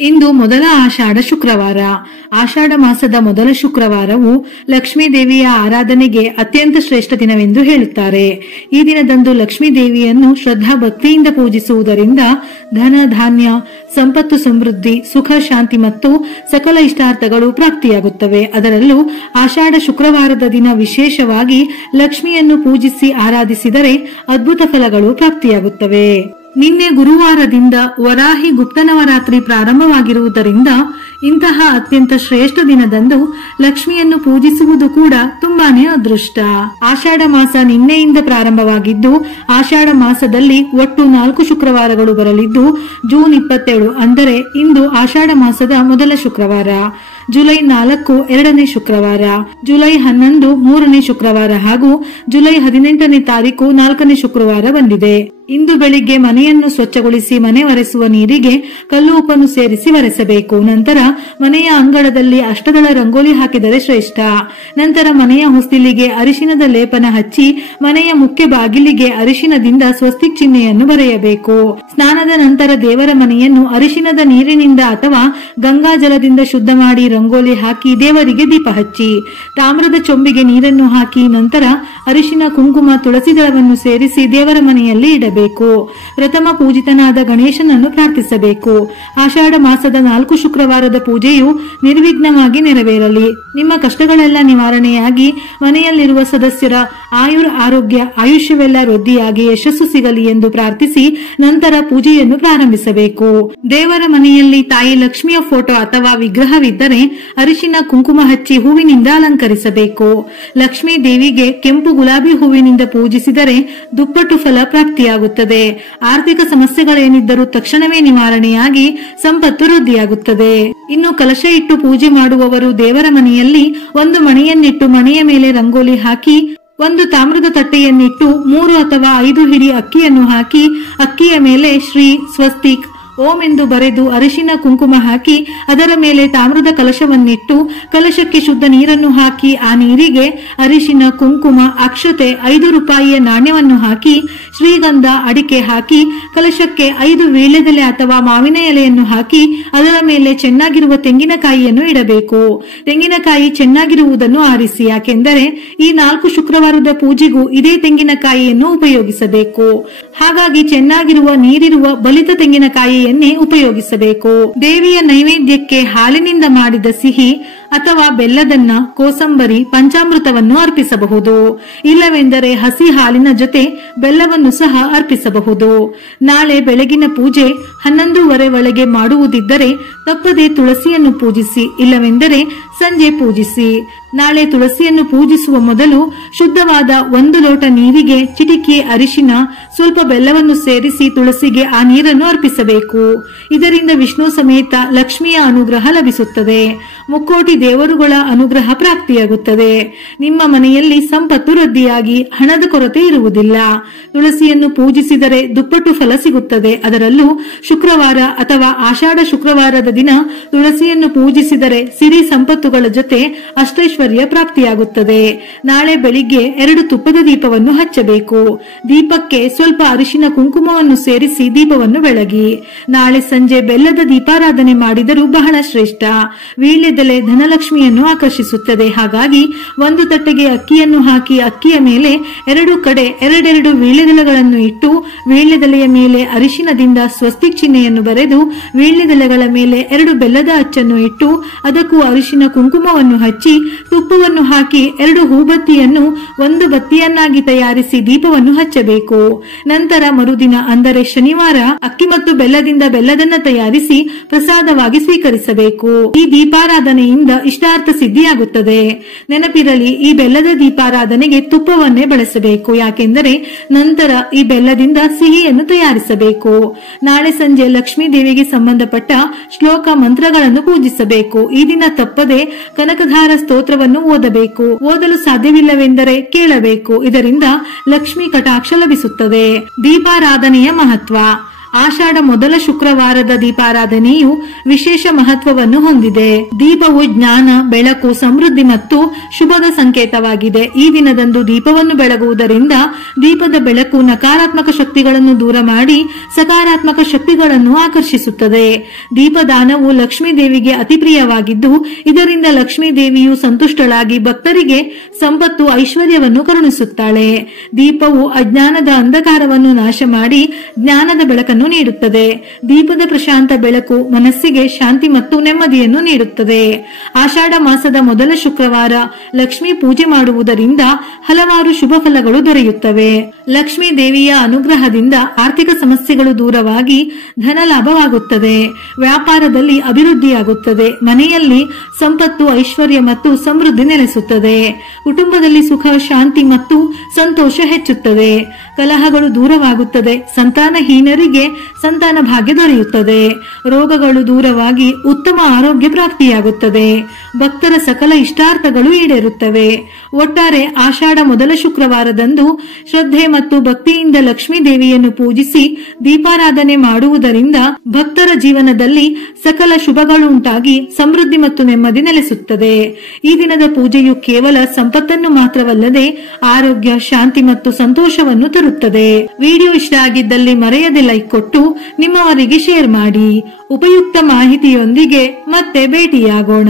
ಇಂದು ಮೊದಲ ಆಷಾಢ ಶುಕ್ರವಾರ. ಆಷಾಢ ಮಾಸದ ಮೊದಲ ಶುಕ್ರವಾರವು ಲಕ್ಷ್ಮೀ ದೇವಿಯ ಆರಾಧನೆಗೆ ಅತ್ಯಂತ ಶ್ರೇಷ್ಠ ದಿನವೆಂದು ಹೇಳುತ್ತಾರೆ. ಈ ದಿನದಂದು ಲಕ್ಷ್ಮೀ ದೇವಿಯನ್ನು ಶ್ರದ್ಧಾ ಭಕ್ತಿಯಿಂದ ಪೂಜಿಸುವುದರಿಂದ ಧನ ಧಾನ್ಯ, ಸಂಪತ್ತು, ಸಮೃದ್ಧಿ, ಸುಖ, ಶಾಂತಿ ಮತ್ತು ಸಕಲ ಇಷ್ಟಾರ್ಥಗಳು ಪ್ರಾಪ್ತಿಯಾಗುತ್ತವೆ. ಅದರಲ್ಲೂ ಆಷಾಢ ಶುಕ್ರವಾರದ ದಿನ ವಿಶೇಷವಾಗಿ ಲಕ್ಷ್ಮಿಯನ್ನು ಪೂಜಿಸಿ ಆರಾಧಿಸಿದರೆ ಅದ್ಭುತ ಫಲಗಳು ಪ್ರಾಪ್ತಿಯಾಗುತ್ತವೆ. ನಿನ್ನೆ ಗುರುವಾರದಿಂದ ವರಾಹಿ ಗುಪ್ತ ನವರಾತ್ರಿ ಪ್ರಾರಂಭವಾಗಿರುವುದರಿಂದ ಇಂತಹ ಅತ್ಯಂತ ಶ್ರೇಷ್ಠ ದಿನದಂದು ಲಕ್ಷ್ಮಿಯನ್ನು ಪೂಜಿಸುವುದು ಕೂಡ ತುಂಬಾನೇ ಅದೃಷ್ಟ. ಆಷಾಢ ಮಾಸ ನಿನ್ನೆಯಿಂದ ಪ್ರಾರಂಭವಾಗಿದ್ದು ಆಷಾಢ ಮಾಸದಲ್ಲಿ ಒಟ್ಟು 4 ಶುಕ್ರವಾರಗಳು ಬರಲಿದ್ದು ಜೂನ್ 27 ಅಂದರೆ ಇಂದು ಆಷಾಢ ಮಾಸದ ಮೊದಲ ಶುಕ್ರವಾರ, ಜುಲೈ 4 2ನೇ ಶುಕ್ರವಾರ, ಜುಲೈ 11 3ನೇ ಶುಕ್ರವಾರ ಹಾಗೂ ಜುಲೈ 18ನೇ ತಾರೀಕು 4ನೇ ಶುಕ್ರವಾರ ಬಂದಿದೆ. ಇಂದು ಬೆಳಿಗ್ಗೆ ಮನೆಯನ್ನು ಸ್ವಚ್ಛಗೊಳಿಸಿ ಮನೆ ಒರೆಸುವ ನೀರಿಗೆ ಕಲ್ಲು ಉಪ್ಪನ್ನು ಸೇರಿಸಿ ಒರೆಸಬೇಕು. ನಂತರ ಮನೆಯ ಅಂಗಳದಲ್ಲಿ ಅಷ್ಟದಳ ರಂಗೋಲಿ ಹಾಕಿದರೆ ಶ್ರೇಷ್ಠ. ನಂತರ ಮನೆಯ ಹೊಸ್ತಿಲಿಗೆ ಅರಿಶಿನದ ಲೇಪನ ಹಚ್ಚಿ ಮನೆಯ ಮುಖ್ಯ ಬಾಗಿಲಿಗೆ ಅರಿಶಿನದಿಂದ ಸ್ವಸ್ತಿಕ್ ಚಿಹ್ನೆಯನ್ನು ಬರೆಯಬೇಕು. ಸ್ನಾನದ ನಂತರ ದೇವರ ಮನೆಯನ್ನು ಅರಿಶಿನದ ನೀರಿನಿಂದ ಅಥವಾ ಗಂಗಾ ಜಲದಿಂದ ಶುದ್ಧ ಮಾಡಿ ರಂಗೋಲಿ ಹಾಕಿ ದೇವರಿಗೆ ದೀಪ ಹಚ್ಚಿ ತಾಮ್ರದ ಚೊಂಬಿಗೆ ನೀರನ್ನು ಹಾಕಿ ನಂತರ ಅರಿಶಿನ, ಕುಂಕುಮ, ತುಳಸಿ ದಳವನ್ನು ಸೇರಿಸಿ ದೇವರ ಮನೆಯಲ್ಲಿ ಇಡಬೇಕು. ಪ್ರಥಮ ಪೂಜಿತನಾದ ಗಣೇಶನನ್ನು ಪ್ರಾರ್ಥಿಸಬೇಕು. ಆಷಾಢ ಮಾಸದ 4 ಶುಕ್ರವಾರದ ಪೂಜೆಯು ನಿರ್ವಿಘ್ನವಾಗಿ ನೆರವೇರಲಿ, ನಿಮ್ಮ ಕಷ್ಟಗಳೆಲ್ಲ ನಿವಾರಣೆಯಾಗಿ ಮನೆಯಲ್ಲಿರುವ ಸದಸ್ಯರ ಆರೋಗ್ಯ, ಆಯುಷ್ಯವೆಲ್ಲ ವೃದ್ಧಿಯಾಗಿ ಯಶಸ್ಸು ಸಿಗಲಿ ಎಂದು ಪ್ರಾರ್ಥಿಸಿ ನಂತರ ಪೂಜೆಯನ್ನು ಪ್ರಾರಂಭಿಸಬೇಕು. ದೇವರ ಮನೆಯಲ್ಲಿ ತಾಯಿ ಲಕ್ಷ್ಮಿಯ ಫೋಟೋ ಅಥವಾ ವಿಗ್ರಹವಿದ್ದರೆ ಅರಿಶಿನ, ಕುಂಕುಮ ಹಚ್ಚಿ ಹೂವಿನಿಂದ ಅಲಂಕರಿಸಬೇಕು. ಲಕ್ಷ್ಮೀ ದೇವಿಗೆ ಕೆಂಪು ಗುಲಾಬಿ ಹೂವಿನಿಂದ ಪೂಜಿಸಿದರೆ ದುಪ್ಪಟ್ಟು ಫಲ ಪ್ರಾಪ್ತಿಯಾಗುತ್ತದೆ. ಆರ್ಥಿಕ ಸಮಸ್ಯೆಗಳೇನಿದ್ದರೂ ತಕ್ಷಣವೇ ನಿವಾರಣೆಯಾಗಿ ಸಂಪತ್ತು ವೃದ್ಧಿಯಾಗುತ್ತದೆ. ಇನ್ನು ಕಲಶ ಇಟ್ಟು ಪೂಜೆ ಮಾಡುವವರು ದೇವರ ಮನೆಯಲ್ಲಿ ಒಂದು ಮಣೆಯನ್ನಿಟ್ಟು ಮಣೆಯ ಮೇಲೆ ರಂಗೋಲಿ ಹಾಕಿ ಒಂದು ತಾಮ್ರದ ತಟ್ಟೆಯನ್ನಿಟ್ಟು 3 ಅಥವಾ 5 ಹಿಡಿ ಅಕ್ಕಿಯನ್ನು ಹಾಕಿ ಅಕ್ಕಿಯ ಮೇಲೆ ಶ್ರೀ, ಸ್ವಸ್ತಿಕ್, ಓಂ ಎಂದು ಬರೆದು ಅರಿಶಿನ, ಕುಂಕುಮ ಹಾಕಿ ಅದರ ಮೇಲೆ ತಾಮ್ರದ ಕಲಶವನ್ನಿಟ್ಟು ಕಲಶಕ್ಕೆ ಶುದ್ಧ ನೀರನ್ನು ಹಾಕಿ ಆ ನೀರಿಗೆ ಅರಿಶಿನ, ಕುಂಕುಮ, ಅಕ್ಷತೆ, 5 ರೂಪಾಯಿಯ ನಾಣ್ಯವನ್ನು ಹಾಕಿ ಶ್ರೀಗಂಧ, ಅಡಿಕೆ ಹಾಕಿ ಕಲಶಕ್ಕೆ 5 ವೀಳ್ಯದೆಲೆ ಅಥವಾ ಮಾವಿನ ಎಲೆಯನ್ನು ಹಾಕಿ ಅದರ ಮೇಲೆ ಚೆನ್ನಾಗಿರುವ ತೆಂಗಿನಕಾಯಿಯನ್ನು ಇಡಬೇಕು. ತೆಂಗಿನಕಾಯಿ ಚೆನ್ನಾಗಿರುವುದನ್ನು ಆರಿಸಿ, ಯಾಕೆಂದರೆ ಈ 4 ಶುಕ್ರವಾರದ ಪೂಜೆಗೂ ಇದೇ ತೆಂಗಿನಕಾಯಿಯನ್ನು ಉಪಯೋಗಿಸಬೇಕು. ಹಾಗಾಗಿ ಚೆನ್ನಾಗಿರುವ ನೀರಿರುವ ಬಲಿತ ತೆಂಗಿನಕಾಯಿ ಉಪಯೋಗಿಸಬೇಕು. ದೇವಿಯ ನೈವೇದ್ಯಕ್ಕೆ ಹಾಲಿನಿಂದ ಮಾಡಿದ ಸಿಹಿ ಅಥವಾ ಬೆಲ್ಲದನ್ನ, ಕೋಸಂಬರಿ, ಪಂಚಾಮೃತವನ್ನು ಅರ್ಪಿಸಬಹುದು. ಇಲ್ಲವೆಂದರೆ ಹಸಿ ಹಾಲಿನ ಜೊತೆ ಬೆಲ್ಲವನ್ನು ಸಹ ಅರ್ಪಿಸಬಹುದು. ನಾಳೆ ಬೆಳಗಿನ ಪೂಜೆ 11:30 ಒಳಗೆ ಮಾಡುವುದಿದ್ದರೆ ತಪ್ಪದೆ ತುಳಸಿಯನ್ನು ಪೂಜಿಸಿ, ಇಲ್ಲವೆಂದರೆ ಸಂಜೆ ಪೂಜಿಸಿ. ನಾಳೆ ತುಳಸಿಯನ್ನು ಪೂಜಿಸುವ ಮೊದಲು ಶುದ್ಧವಾದ 1 ಲೋಟ ನೀರಿಗೆ ಚಿಟಿಕೆ ಅರಿಶಿನ, ಸ್ವಲ್ಪ ಬೆಲ್ಲವನ್ನು ಸೇರಿಸಿ ತುಳಸಿಗೆ ಆ ನೀರನ್ನು ಅರ್ಪಿಸಬೇಕು. ಇದರಿಂದ ವಿಷ್ಣು ಸಮೇತ ಲಕ್ಷ್ಮಿಯ ಅನುಗ್ರಹ ಲಭಿಸುತ್ತದೆ. ಮುಕ್ಕೋಟಿ ದೇವರುಗಳ ಅನುಗ್ರಹ ಪ್ರಾಪ್ತಿಯಾಗುತ್ತದೆ. ನಿಮ್ಮ ಮನೆಯಲ್ಲಿ ಸಂಪತ್ತು ವೃದ್ಧಿಯಾಗಿ ಹಣದ ಕೊರತೆ ಇರುವುದಿಲ್ಲ. ತುಳಸಿಯನ್ನು ಪೂಜಿಸಿದರೆ ದುಪ್ಪಟ್ಟು ಫಲ ಸಿಗುತ್ತದೆ. ಅದರಲ್ಲೂ ಶುಕ್ರವಾರ ಅಥವಾ ಆಷಾಢ ಶುಕ್ರವಾರದ ದಿನ ತುಳಸಿಯನ್ನು ಪೂಜಿಸಿದರೆ ಸಿರಿ ಸಂಪತ್ತುಗಳ ಜೊತೆ ಅಷ್ಟೈಶ್ವರ್ಯ ಪ್ರಾಪ್ತಿಯಾಗುತ್ತದೆ. ನಾಳೆ ಬೆಳಿಗ್ಗೆ 2 ತುಪ್ಪದ ದೀಪವನ್ನು ಹಚ್ಚಬೇಕು. ದೀಪಕ್ಕೆ ಸ್ವಲ್ಪ ಅರಿಶಿನ, ಕುಂಕುಮವನ್ನು ಸೇರಿಸಿ ದೀಪವನ್ನು ಬೆಳಗಿ. ನಾಳೆ ಸಂಜೆ ಬೆಲ್ಲದ ದೀಪಾರಾಧನೆ ಮಾಡಿದರೂ ಬಹಳ ಶ್ರೇಷ್ಠ. ವೀಳ್ಯದೆಲೆ ಧನಲಕ್ಷ್ಮಿಯನ್ನು ಆಕರ್ಷಿಸುತ್ತದೆ. ಹಾಗಾಗಿ 1 ತಟ್ಟೆಗೆ ಅಕ್ಕಿಯನ್ನು ಹಾಕಿ ಅಕ್ಕಿಯ ಮೇಲೆ 2 ಕಡೆ 2 ವೀಳ್ಯದೆಲೆಗಳನ್ನು ಇಟ್ಟು ವೀಳ್ಯದೆಲೆಯ ಮೇಲೆ ಅರಿಶಿನದಿಂದ ಸ್ವಸ್ತಿಕ್ ಚಿಹ್ನೆಯನ್ನು ಬರೆದು ವೀಳ್ಯದೆಲೆಗಳ ಮೇಲೆ 2 ಬೆಲ್ಲದ ಅಚ್ಚನ್ನು ಇಟ್ಟು ಅದಕ್ಕೂ ಅರಿಶಿನ, ಕುಂಕುಮವನ್ನು ಹಚ್ಚಿ ತುಪ್ಪವನ್ನು ಹಾಕಿ 2 ಹೂಬತ್ತಿಯನ್ನು 1 ಬತ್ತಿಯನ್ನಾಗಿ ತಯಾರಿಸಿ ದೀಪವನ್ನು ಹಚ್ಚಬೇಕು. ನಂತರ ಮರುದಿನ ಅಂದರೆ ಶನಿವಾರ ಅಕ್ಕಿ ಮತ್ತು ಬೆಲ್ಲದಿಂದ ಬೆಲ್ಲದನ್ನ ತಯಾರಿಸಿ ಪ್ರಸಾದವಾಗಿ ಸ್ವೀಕರಿಸಬೇಕು. ಈ ದೀಪಾರಾಧನೆಯಿಂದ ಇಷ್ಟಾರ್ಥ ಸಿದ್ಧಿಯಾಗುತ್ತದೆ. ನೆನಪಿರಲಿ, ಈ ಬೆಲ್ಲದ ದೀಪಾರಾಧನೆಗೆ ತುಪ್ಪವನ್ನೇ ಬಳಸಬೇಕು. ಯಾಕೆಂದರೆ ನಂತರ ಈ ಬೆಲ್ಲದಿಂದ ಸಿಹಿಯನ್ನು ತಯಾರಿಸಬೇಕು. ನಾಳೆ ಸಂಜೆ ಲಕ್ಷ್ಮೀ ದೇವಿಗೆ ಸಂಬಂಧಪಟ್ಟ ಶ್ಲೋಕ, ಮಂತ್ರಗಳನ್ನು ಪೂಜಿಸಬೇಕು. ಈ ದಿನ ತಪ್ಪದೆ ಕನಕಧಾರ ಸ್ತೋತ್ರವನ್ನು ಓದಬೇಕು. ಓದಲು ಸಾಧ್ಯವಿಲ್ಲವೆಂದರೆ ಕೇಳಬೇಕು. ಇದರಿಂದ ಲಕ್ಷ್ಮಿ ಕಟಾಕ್ಷ ಲಭಿಸುತ್ತದೆ. ದೀಪಾರಾಧನೆಯ ಮಹತ್ವ. ಆಷಾಢ ಮೊದಲ ಶುಕ್ರವಾರದ ದೀಪಾರಾಧನೆಯು ವಿಶೇಷ ಮಹತ್ವವನ್ನು ಹೊಂದಿದೆ. ದೀಪವು ಜ್ಞಾನ, ಬೆಳಕು, ಸಮೃದ್ಧಿ ಮತ್ತು ಶುಭದ ಸಂಕೇತವಾಗಿದೆ. ಈ ದಿನದಂದು ದೀಪವನ್ನು ಬೆಳಗುವುದರಿಂದ ದೀಪದ ಬೆಳಕು ನಕಾರಾತ್ಮಕ ಶಕ್ತಿಗಳನ್ನು ದೂರ ಮಾಡಿ ಸಕಾರಾತ್ಮಕ ಶಕ್ತಿಗಳನ್ನು ಆಕರ್ಷಿಸುತ್ತದೆ. ದೀಪದಾನವು ಲಕ್ಷ್ಮೀ ದೇವಿಗೆ ಅತಿ ಪ್ರಿಯವಾಗಿದ್ದು, ಇದರಿಂದ ಲಕ್ಷ್ಮೀ ದೇವಿಯು ಸಂತುಷ್ಟಳಾಗಿ ಭಕ್ತರಿಗೆ ಸಂಪತ್ತು, ಐಶ್ವರ್ಯವನ್ನು ಕರುಣಿಸುತ್ತಾಳೆ. ದೀಪವು ಅಜ್ಞಾನದ ಅಂಧಕಾರವನ್ನು ನಾಶ ಮಾಡಿ ಜ್ಞಾನದ ಬೆಳಕನ್ನು ನೀಡುತ್ತದೆ. ದೀಪದ ಪ್ರಶಾಂತ ಬೆಳಕು ಮನಸ್ಸಿಗೆ ಶಾಂತಿ ಮತ್ತು ನೆಮ್ಮದಿಯನ್ನು ನೀಡುತ್ತದೆ. ಆಷಾಢ ಮಾಸದ ಮೊದಲ ಶುಕ್ರವಾರ ಲಕ್ಷ್ಮೀ ಪೂಜೆ ಮಾಡುವುದರಿಂದ ಹಲವಾರು ಶುಭ ಫಲಗಳು ದೊರೆಯುತ್ತವೆ. ಲಕ್ಷ್ಮೀ ದೇವಿಯ ಅನುಗ್ರಹದಿಂದ ಆರ್ಥಿಕ ಸಮಸ್ಯೆಗಳು ದೂರವಾಗಿ ಧನ ಲಾಭವಾಗುತ್ತದೆ. ವ್ಯಾಪಾರದಲ್ಲಿ ಅಭಿವೃದ್ಧಿಯಾಗುತ್ತದೆ. ಮನೆಯಲ್ಲಿ ಸಂಪತ್ತು, ಐಶ್ವರ್ಯ ಮತ್ತು ಸಮೃದ್ಧಿ ನೆಲೆಸುತ್ತದೆ. ಕುಟುಂಬದಲ್ಲಿ ಸುಖ, ಶಾಂತಿ ಮತ್ತು ಸಂತೋಷ ಹೆಚ್ಚುತ್ತದೆ. ಕಲಹಗಳು ದೂರವಾಗುತ್ತದೆ. ಸಂತಾನಹೀನರಿಗೆ ಸಂತಾನ ಭಾಗ್ಯ ದೊರೆಯುತ್ತದೆ. ರೋಗಗಳು ದೂರವಾಗಿ ಉತ್ತಮ ಆರೋಗ್ಯ ಪ್ರಾಪ್ತಿಯಾಗುತ್ತದೆ. ಭಕ್ತರ ಸಕಲ ಇಷ್ಟಾರ್ಥಗಳು ಈಡೇರುತ್ತವೆ. ಒಟ್ಟಾರೆ ಆಷಾಢ ಮೊದಲ ಶುಕ್ರವಾರದಂದು ಶ್ರದ್ಧೆ ಮತ್ತು ಭಕ್ತಿಯಿಂದ ಲಕ್ಷ್ಮೀ ದೇವಿಯನ್ನು ಪೂಜಿಸಿ ದೀಪಾರಾಧನೆ ಮಾಡುವುದರಿಂದ ಭಕ್ತರ ಜೀವನದಲ್ಲಿ ಸಕಲ ಶುಭಗಳು ಉಂಟಾಗಿ ಸಮೃದ್ಧಿ ಮತ್ತು ನೆಮ್ಮದಿ ನೆಲೆಸುತ್ತದೆ. ಈ ದಿನದ ಪೂಜೆಯು ಕೇವಲ ಸಂಪತ್ತನ್ನು ಮಾತ್ರವಲ್ಲದೆ ಆರೋಗ್ಯ, ಶಾಂತಿ ಮತ್ತು ಸಂತೋಷವನ್ನು ತರುತ್ತದೆ. ವಿಡಿಯೋ ಇಷ್ಟ ಆಗಿದ್ದಲ್ಲಿ ಮರೆಯದೆ ಲೈಕ್ ಕೊಟ್ಟು ನಿಮ್ಮವರಿಗೆ ಶೇರ್ ಮಾಡಿ. ಉಪಯುಕ್ತ ಮಾಹಿತಿಯೊಂದಿಗೆ ಮತ್ತೆ ಭೇಟಿಯಾಗೋಣ.